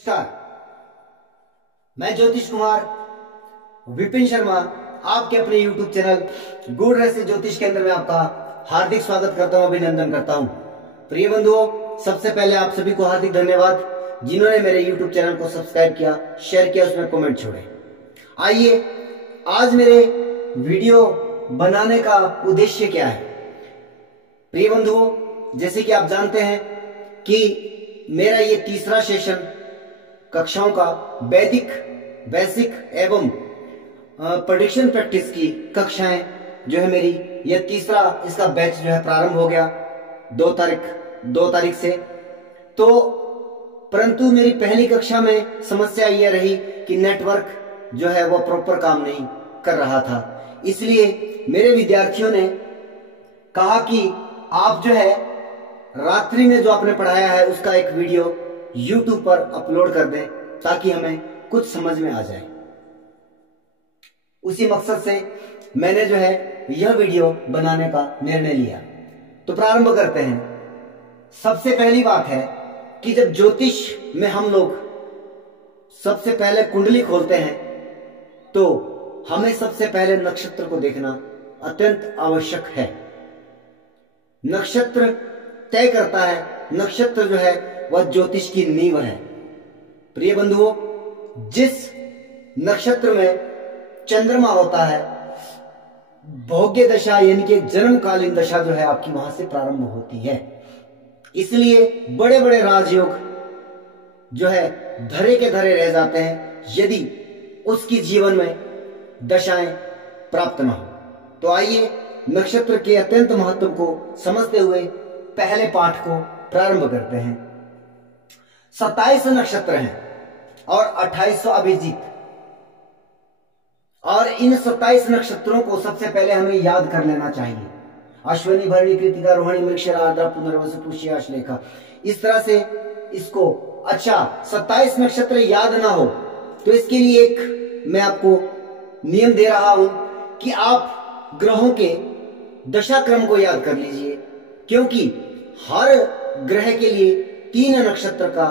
नमस्कार, मैं ज्योतिष कुमार विपिन शर्मा आपके अपने YouTube चैनल गुड रहस्य ज्योतिष के अंदर में आपका हार्दिक स्वागत करता हूं, अभिनंदन करता हूं। प्रिय बंधुओं, सबसे पहले आप सभी को हार्दिक धन्यवाद जिन्होंने मेरे YouTube चैनल को सब्सक्राइब किया, शेयर किया, उसमें कमेंट छोड़े। आइए, आज मेरे वीडियो बनाने का उद्देश्य क्या है। प्रिय बंधुओं, जैसे कि आप जानते हैं कि मेरा ये तीसरा सेशन कक्षाओं का वैदिक, बेसिक एवं प्रेडिक्शन प्रैक्टिस की कक्षाएं जो है मेरी, यह तीसरा इसका बैच जो है प्रारंभ हो गया 2 तारीख से। तो परंतु मेरी पहली कक्षा में समस्या यह रही कि नेटवर्क जो है वो प्रॉपर काम नहीं कर रहा था, इसलिए मेरे विद्यार्थियों ने कहा कि आप जो है रात्रि में जो आपने पढ़ाया है उसका एक वीडियो YouTube पर अपलोड कर दें ताकि हमें कुछ समझ में आ जाए। उसी मकसद से मैंने जो है यह वीडियो बनाने का निर्णय लिया। तो प्रारंभ करते हैं। सबसे पहली बात है कि जब ज्योतिष में हम लोग सबसे पहले कुंडली खोलते हैं तो हमें सबसे पहले नक्षत्र को देखना अत्यंत आवश्यक है। नक्षत्र तय करता है, नक्षत्र जो है वह ज्योतिष की नींव है। प्रिय बंधुओं, जिस नक्षत्र में चंद्रमा होता है, भोग्य दशा यानी कि जन्मकालीन दशा जो है आपकी वहां से प्रारंभ होती है। इसलिए बड़े बड़े राजयोग जो है धरे के धरे रह जाते हैं यदि उसकी जीवन में दशाएं प्राप्त न हो। तो आइए नक्षत्र के अत्यंत महत्व को समझते हुए पहले पाठ को प्रारंभ करते हैं। 27 नक्षत्र हैं और 2800 अभिजीत, और इन 27 नक्षत्रों को सबसे पहले हमें याद कर लेना चाहिए। अश्विनी, भरणी, कृतिका, रोहिणी, मृगशिरा, आर्द्रा, पुनर्वसु, पुष्य, आश्लेषा, इस तरह से इसको। अच्छा, 27 नक्षत्र याद ना हो तो इसके लिए एक मैं आपको नियम दे रहा हूं कि आप ग्रहों के दशा क्रम को याद कर लीजिए, क्योंकि हर ग्रह के लिए 3 नक्षत्र का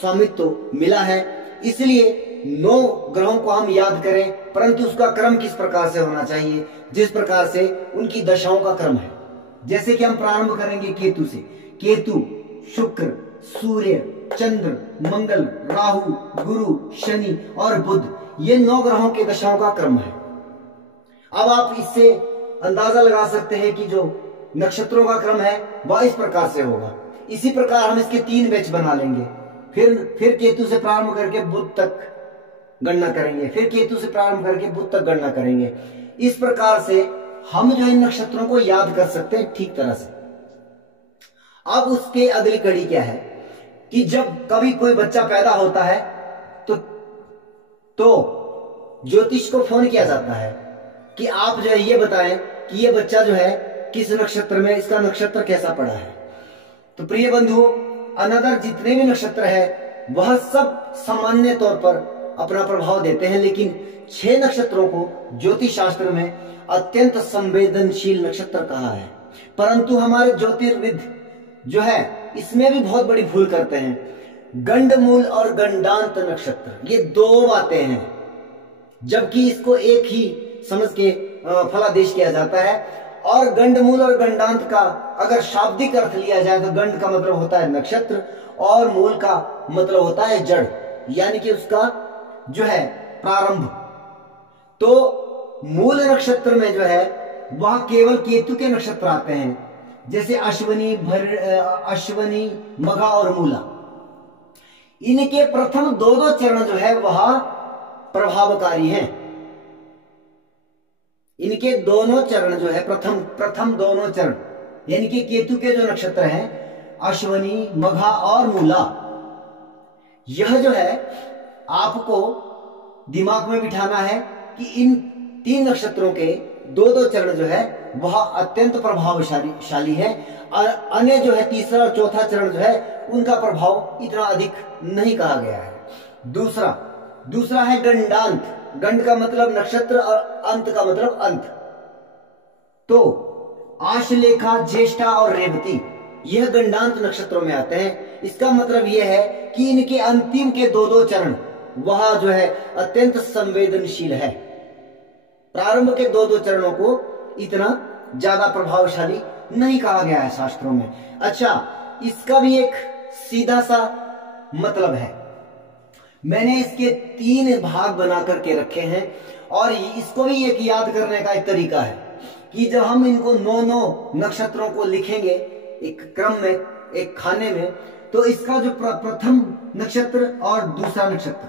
स्वामित्व मिला है। इसलिए 9 ग्रहों को हम याद करें, परंतु उसका क्रम किस प्रकार से होना चाहिए, जिस प्रकार से उनकी दशाओं का क्रम है। जैसे कि हम प्रारंभ करेंगे केतु से। केतु, शुक्र, सूर्य, चंद्र, मंगल, राहु, गुरु, शनि और बुध, ये 9 ग्रहों के दशाओं का क्रम है। अब आप इससे अंदाजा लगा सकते हैं कि जो नक्षत्रों का क्रम है वह इस प्रकार से होगा। इसी प्रकार हम इसके 3 बैच बना लेंगे। फिर केतु से प्रारंभ करके बुध तक गणना करेंगे, फिर केतु से प्रारंभ करके बुध तक गणना करेंगे। इस प्रकार से हम जो इन नक्षत्रों को याद कर सकते हैं ठीक तरह से। अब उसके अगली कड़ी क्या है कि जब कभी कोई बच्चा पैदा होता है तो ज्योतिष को फोन किया जाता है कि आप जो है ये बताएं कि ये बच्चा जो है किस नक्षत्र में, इसका नक्षत्र कैसा पड़ा है। तो प्रिय बंधुओं, अनदर जितने भी नक्षत्र है वह सब सामान्य तौर पर अपना प्रभाव देते हैं, लेकिन 6 नक्षत्रों को ज्योतिष शास्त्र में अत्यंत संवेदनशील नक्षत्र कहा है। परंतु हमारे ज्योतिर्विद जो है इसमें भी बहुत बड़ी भूल करते हैं। गंडमूल और गंडांत नक्षत्र, ये 2 बातें हैं, जबकि इसको एक ही समझ के फलादेश किया जाता है। और गंडमूल और गंडांत का अगर शाब्दिक अर्थ लिया जाए तो गंड का मतलब होता है नक्षत्र और मूल का मतलब होता है जड़, यानी कि उसका जो है प्रारंभ। तो मूल नक्षत्र में जो है वह केवल केतु के नक्षत्र आते हैं, जैसे अश्विनी, मघा और मूला। इनके प्रथम 2 चरण जो है वह प्रभावकारी हैं। इनके दोनों चरण जो है प्रथम दोनों चरण यानी कि केतु के जो नक्षत्र हैं अश्विनी, मघा और मूला, यह जो है आपको दिमाग में बिठाना है कि इन 3 नक्षत्रों के 2 चरण जो है वह अत्यंत प्रभावशाली है, और अन्य जो है तीसरा और चौथा चरण जो है उनका प्रभाव इतना अधिक नहीं कहा गया है। दूसरा है गंडांत। गंड का मतलब नक्षत्र और अंत का मतलब अंत। तो आश्लेषा, ज्येष्ठा और रेवती, यह गंडांत नक्षत्रों में आते हैं। इसका मतलब यह है कि इनके अंतिम के दो दो चरण वह जो है अत्यंत संवेदनशील है। प्रारंभ के दो दो चरणों को इतना ज्यादा प्रभावशाली नहीं कहा गया है शास्त्रों में। अच्छा, इसका भी एक सीधा सा मतलब है। मैंने इसके 3 भाग बना करके रखे हैं और इसको भी एक याद करने का एक तरीका है कि जब हम इनको 9 नक्षत्रों को लिखेंगे एक क्रम में, एक खाने में, तो इसका जो प्रथम नक्षत्र और दूसरा नक्षत्र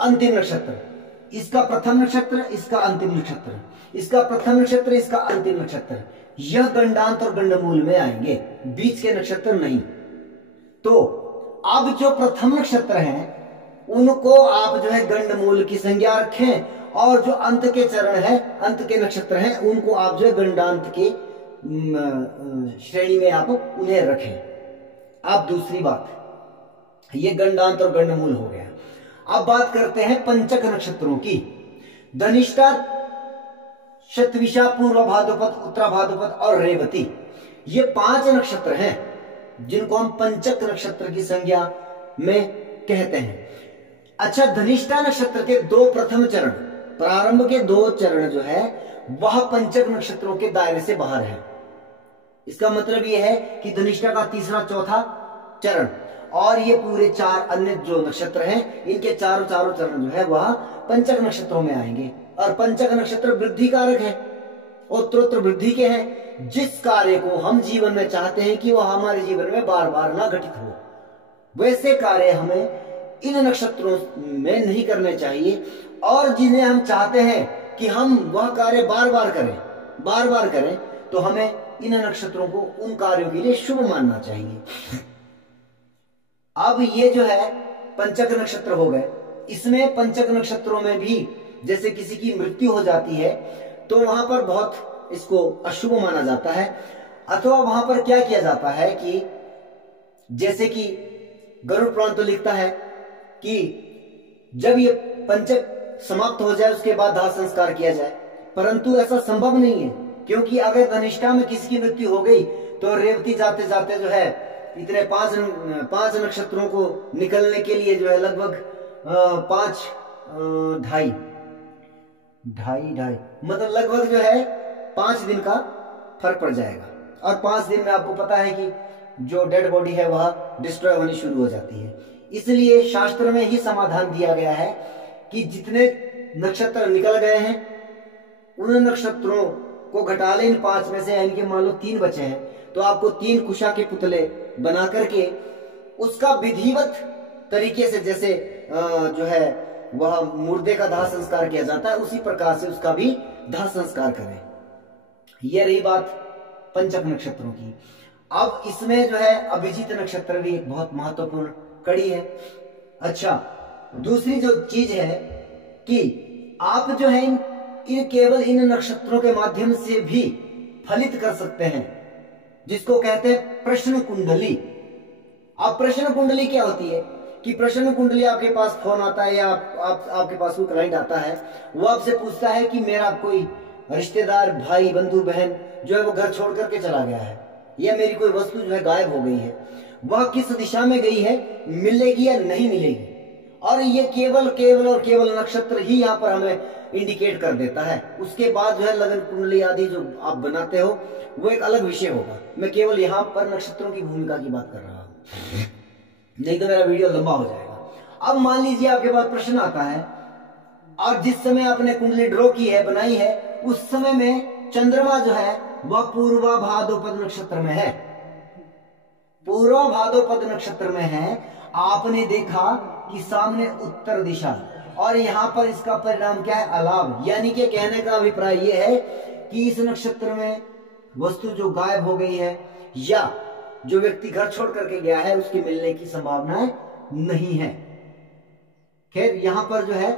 अंतिम नक्षत्र, इसका प्रथम नक्षत्र, इसका अंतिम नक्षत्र, इसका प्रथम नक्षत्र, इसका अंतिम नक्षत्र, यह गंडांत और गंडमूल में आएंगे, बीच के नक्षत्र नहीं। तो अब जो प्रथम नक्षत्र हैं उनको आप जो है गंडमूल की संज्ञा रखें और जो अंत के चरण है, अंत के नक्षत्र हैं, उनको आप जो है गंडांत के श्रेणी में आप उन्हें रखें। अब दूसरी बात, ये गंडांत और गंडमूल हो गया। अब बात करते हैं पंचक नक्षत्रों की। धनिष्ठा, शतविषा, पूर्व भाद्रपद, उत्तरा भाद्रपद और रेवती, ये 5 नक्षत्र हैं जिनको हम पंचक नक्षत्र की संज्ञा में कहते हैं। अच्छा, धनिष्ठा नक्षत्र के 2 प्रथम चरण, प्रारंभ के 2 चरण जो है वह पंचक नक्षत्रों के दायरे से बाहर है। इसका मतलब यह है कि धनिष्ठा का तीसरा चौथा चरण और ये पूरे 4 अन्य जो नक्षत्र हैं, इनके चारों चरण जो है वह पंचक नक्षत्रों में आएंगे। और पंचक नक्षत्र वृद्धि कारक है, उत्तरोत्तर वृद्धि के हैं। जिस कार्य को हम जीवन में चाहते हैं कि वह हमारे जीवन में बार बार ना घटित हो, वैसे कार्य हमें इन नक्षत्रों में नहीं करने चाहिए। और जिन्हें हम चाहते हैं कि हम वह कार्य बार बार करें, तो हमें इन नक्षत्रों को उन कार्यों के लिए शुभ मानना चाहिए। अब ये जो है पंचक नक्षत्र हो गए। इसमें पंचक नक्षत्रों में भी जैसे किसी की मृत्यु हो जाती है तो वहां पर बहुत इसको अशुभ माना जाता है, अथवा वहां पर क्या किया जाता है कि जैसे कि गरुड़ पुराण तो लिखता है कि जब ये पंचक समाप्त हो जाए उसके बाद दाह संस्कार किया जाए, परंतु ऐसा संभव नहीं है, क्योंकि अगर धनिष्ठा में किसी की मृत्यु हो गई तो रेवती जाते जाते जो है इतने 5 नक्षत्रों को निकलने के लिए जो है लगभग 2.5 मतलब लगभग जो है 5 दिन का फर्क पड़ जाएगा। और 5 दिन में आपको पता है कि जो डेड बॉडी है वह डिस्ट्रॉय होनी शुरू हो जाती है। इसलिए शास्त्र में ही समाधान दिया गया है कि जितने नक्षत्र निकल गए हैं उन नक्षत्रों को घटा ले इन 5 में से, यानी कि मान लो 3 बचे हैं, तो आपको 3 कुशा के पुतले बना करके उसका विधिवत तरीके से जैसे जो है वह मुर्दे का दाह संस्कार किया जाता है, उसी प्रकार से उसका भी दाह संस्कार करें। यह रही बात पंचक नक्षत्रों की। अब इसमें जो है अभिजीत नक्षत्र भी एक बहुत महत्वपूर्ण कड़ी है। अच्छा, दूसरी जो चीज है कि आप जो है केवल इन नक्षत्रों के माध्यम से भी फलित कर सकते हैं, जिसको कहते हैं प्रश्न कुंडली। अब प्रश्न कुंडली क्या होती है कि प्रश्न कुंडली आपके पास फोन आता है या आपके पास कोई क्लाइंट आता है, वो आपसे पूछता है कि मेरा कोई रिश्तेदार, भाई, बंधु, बहन जो है वो घर छोड़ करके चला गया है, या मेरी कोई वस्तु जो है गायब हो गई है, वह किस दिशा में गई है, मिलेगी या नहीं मिलेगी। और ये केवल नक्षत्र ही यहाँ पर हमें इंडिकेट कर देता है। उसके बाद जो है लगन कुंडली आदि जो आप बनाते हो वो एक अलग विषय होगा। मैं केवल यहाँ पर नक्षत्रों की भूमिका की बात कर रहा हूँ, नहीं तो मेरा वीडियो लंबा हो जाएगा। अब मान लीजिए आपके पास प्रश्न आता है और जिस समय आपने कुंडली ड्रॉ की है, बनाई है, उस समय में चंद्रमा जो है वह पूर्वा भाद्रपद नक्षत्र में है, पूर्वा भाद्रपद नक्षत्र में है। आपने देखा कि सामने उत्तर दिशा, और यहाँ पर इसका परिणाम क्या है, अलाभ। यानी कि कहने का अभिप्राय यह है कि इस नक्षत्र में वस्तु जो गायब हो गई है या जो व्यक्ति घर छोड़ करके गया है उसके मिलने की संभावना नहीं है। खैर यहाँ पर जो है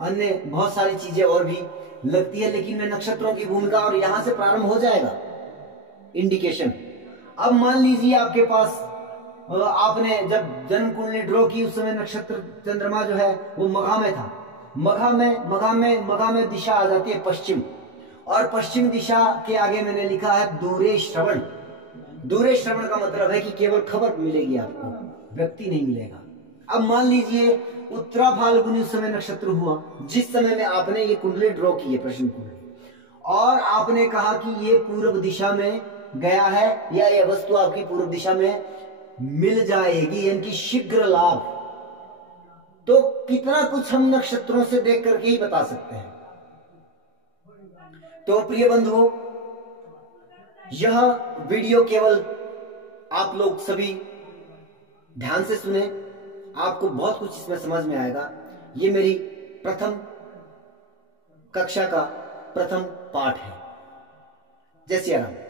अन्य बहुत सारी चीजें और भी लगती है, लेकिन मैं नक्षत्रों की भूमिका और यहां से प्रारंभ हो जाएगा इंडिकेशन। अब मान लीजिए आपके पास आपने जब जन्म कुंडली ड्रॉ की उस समय नक्षत्र चंद्रमा जो है वो मघा में था। मघा में दिशा आ जाती है पश्चिम, और पश्चिम दिशा के आगे मैंने लिखा है दूरे श्रवण। दूरे श्रवण का मतलब है कि केवल खबर मिलेगी आपको, व्यक्ति नहीं मिलेगा। अब मान लीजिए उत्तरा फाल्गुनी उस समय नक्षत्र हुआ, जिस समय में आपने ये कुंडली ड्रॉ की है, प्रश्न कुंडली, और आपने कहा कि ये पूर्व दिशा में गया है या यह वस्तु आपकी पूर्व दिशा में मिल जाएगी, यानी कि शीघ्र लाभ। तो कितना कुछ हम नक्षत्रों से देख करके ही बता सकते हैं। तो प्रिय बंधुओं, यह वीडियो केवल आप लोग सभी ध्यान से सुने, आपको बहुत कुछ इसमें समझ में आएगा। ये मेरी प्रथम कक्षा का प्रथम पाठ है। जय सिया राम।